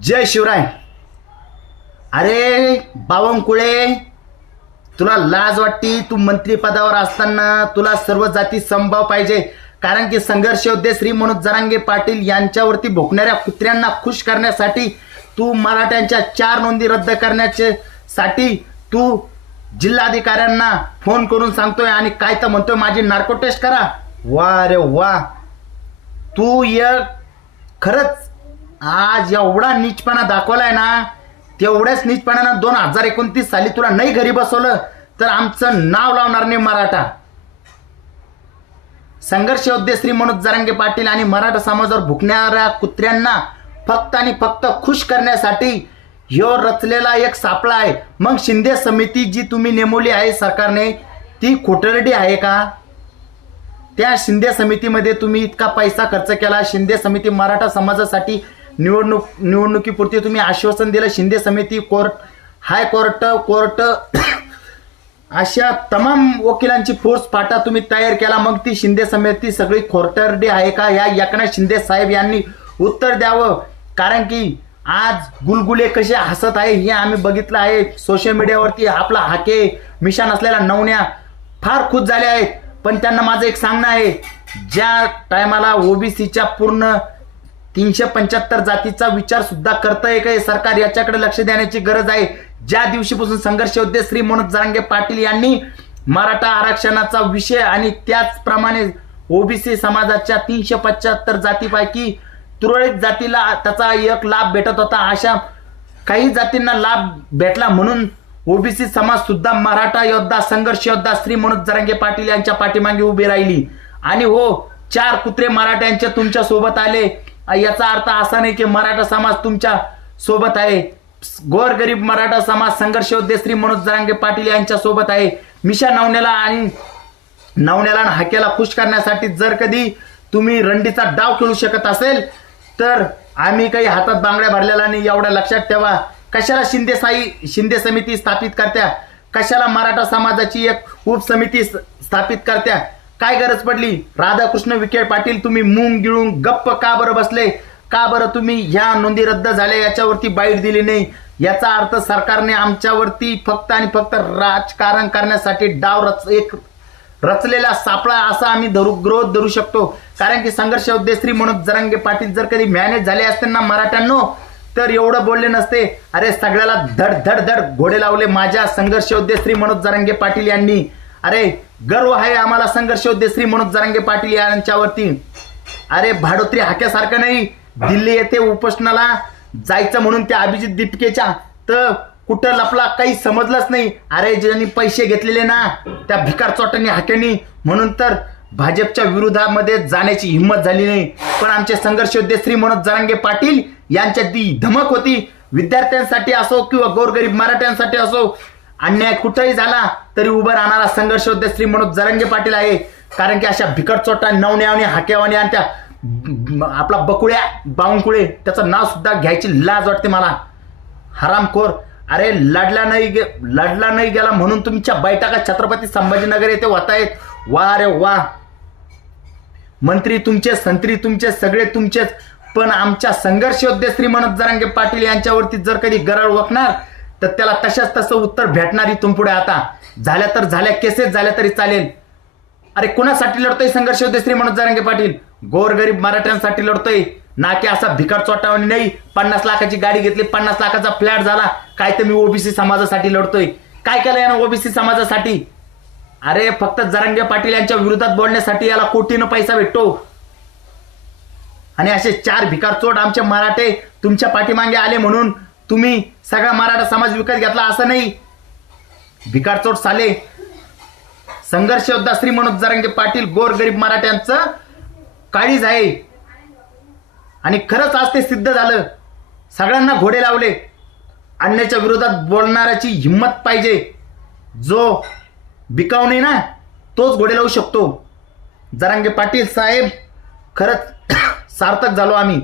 जय शिवराय. अरे बावनकुळे, तुला लाज वाटती? तू मंत्रिपदावर असताना तुला सर्व जाती समभाव पाहिजे. कारण की संघर्ष योद्धे श्री मनोज जरांगे पाटील यांच्यावरती भोकणाऱ्या कुत्र्यांना खुश करण्यासाठी तू मराठ्यांच्या 4 नोंदी रद्द करण्याचे साठी तू जिल्हाधिकाऱ्यांना फोन करून सांगतोय आणि काय तर म्हणतोय माझी नार्को टेस्ट करा. वा रे वा. तू खरंच आज एवढा नीचपणा दाखवलाय ना, तेवढ्याच नीचपणानं 2029 साली तुला नाही घरी बसवलं तर आमचं नाव लावणार नाही मराठा. संघर्ष योद्धे श्री मनोज जरांगे पाटील आणि मराठा समाजावर भुकणाऱ्या कुत्र्यांना फक्त आणि फक्त खुश करण्यासाठी ह्यो रचलेला एक सापळा आहे. मग शिंदे समिती जी तुम्ही नेमवली आहे सरकारने, ती खोटरडी आहे का? त्या शिंदे समितीमध्ये तुम्ही इतका पैसा खर्च केला. शिंदे समिती मराठा समाजासाठी निवडणुकीपुरती तुम्ही आश्वासन दिलं. शिंदे समिती कोर्ट, हायकोर्ट अशा तमाम वकिलांची फोर्स फाटा तुम्ही तयार केला. मग ती शिंदे समिती सगळी खोटरडी आहे का? या एकनाथ शिंदे साहेब यांनी उत्तर द्यावं. कारण की आज गुलगुले कसे हसत आहे हे आम्ही बघितलं आहे सोशल मीडियावरती. आपला हाके मिशन असलेला नवण्या फार खुश झाले आहेत. पण त्यांना माझं एक सांगणं आहे, ज्या टायमाला ओबीसीच्या पूर्ण 375 जातीचा विचार सुद्धा करतंय का सरकार, याच्याकडे लक्ष देण्याची गरज आहे. ज्या दिवशीपासून संघर्ष योद्धे श्री मनोज जरांगे पाटील यांनी मराठा आरक्षणाचा विषय आणि त्याचप्रमाणे ओबीसी समाजाच्या 375 जातीपैकी तुरळक जातीला त्याचा एक लाभ भेटत होता, अशा काही जातींना लाभ भेटला म्हणून ओबीसी समाज सुद्धा मराठा योद्धा, संघर्ष योद्धा श्री मनोज जरांगे पाटील यांच्या पाठीमागे उभी राहिली. आणि हो, 4 कुत्रे मराठ्यांचे तुमच्या सोबत आले. याचा अर्थ असा नाही की मराठा समाज तुमच्या सोबत आहे. गोरगरीब मराठा समाज संघर्ष योद्धे श्री मनोज जरांगे पाटील यांच्या सोबत आहे. मिशा नवण्याला हाक्याला खुश करण्यासाठी जर कधी तुम्ही रंडीचा डाव खेळू शकत असेल तर आम्ही काही हातात बांगड्या भरलेला नाही, एवढं लक्षात ठेवा. कशाला शिंदे समिती स्थापित करत्या? कशाला मराठा समाजाची एक उपसमिती स्थापित करत्या? काय गरज पडली? राधाकृष्ण विखे पाटील तुम्ही मूंग गिळून गप्प का बरं बसले? का बरं तुम्ही ह्या नोंदी रद्द झाल्या याच्यावरती बाईट दिली नाही? याचा अर्थ सरकारने आमच्यावरती फक्त आणि फक्त राजकारण करण्यासाठी डाव रचलेला सापळा असा आम्ही गृहीत धरू शकतो. कारण की संघर्ष योद्धे श्री मनोज जरांगे पाटील जर कधी मॅनेज झाले असते ना मराठ्यांनो, तर एवढं बोलले नसते. अरे सगळ्याला धड धड धड घोडे लावले माझ्या संघर्ष योद्धे श्री मनोज जरांगे पाटील यांनी. अरे गर्व आहे आम्हाला संघर्ष योद्धे श्री मनोज जरांगे पाटील यांच्यावरती. अरे भाडोत्री हाक्यासारखं नाही, दिल्ली येथे उपोषणाला जायचं म्हणून त्या अभिजित दीपकेच्या तर कुठं लपला काही समजलंच नाही. अरे ज्यांनी पैसे घेतलेले ना त्या भिकार चोटांनी हाक्यांनी, म्हणून तर भाजपच्या विरोधामध्ये जाण्याची हिंमत झाली नाही. पण आमचे संघर्ष योद्धे श्री मनोज जरांगे पाटील यांच्यात ती धमक होती. विद्यार्थ्यांसाठी असो किंवा गोरगरीब मराठ्यांसाठी असो, अन्याय कुठेही झाला तरी उभं राहणारा संघर्ष योद्धे श्री मनोज जरांगे पाटील आहे. कारण की अशा भिकट चोटा नवण्यावानी हाक्यावानी आणि त्या आपला बकुळ्या बावनकुळे, त्याचं नाव सुद्धा घ्यायची लाज वाटते मला. हरामखोर. अरे लढला नाही गेला म्हणून तुमच्या बैठका छत्रपती संभाजीनगर येथे होत आहेत. वा रे वा. मंत्री तुमचे, संत्री तुमचे, सगळे तुमचेच. पण आमच्या संघर्ष योद्धे श्री मनोज जरांगे पाटील यांच्यावरती जर कधी गरळ वकणार तर त्याला तशाच तसं उत्तर भेटणार इथून पुढे. आता झाल्या तर झाल्या, केसेस झाल्या तरी चालेल. अरे कुणासाठी लढतोय संघर्ष योद्धे श्री मनोज जरांगे पाटील? गोरगरीब मराठ्यांसाठी लढतोय, ना की असा भिकार चोटावानी नाही. 50 लाखाची गाडी घेतली, 50 लाखाचा फ्लॅट झाला, काय तर मी ओबीसी समाजासाठी लढतोय. काय केलं यानं ओबीसी समाजासाठी? अरे फक्त जरांगे पाटील यांच्या विरोधात बोलण्यासाठी याला कोटीनं पैसा भेटतो. आणि असे 4 भिकार चोट आमचे मराठे तुमच्या पाठीमागे आले म्हणून तुम्ही सगळा मराठा समाज विकत घेतला असं नाही. भिकार चोट साले. संघर्ष योद्धा श्री मनोज जरांगे पाटील गोरगरीब मराठ्यांचं काळीज आहे. आणि खरंच आज ते सिद्ध झालं. सगळ्यांना घोडे लावले. अन्याच्या विरोधात बोलणाऱ्याची हिंमत पाहिजे. जो बिकाऊ नाही ना तोच घोडे लावू शकतो. जरांगे पाटील साहेब खरंच सार्थक झालो आम्ही.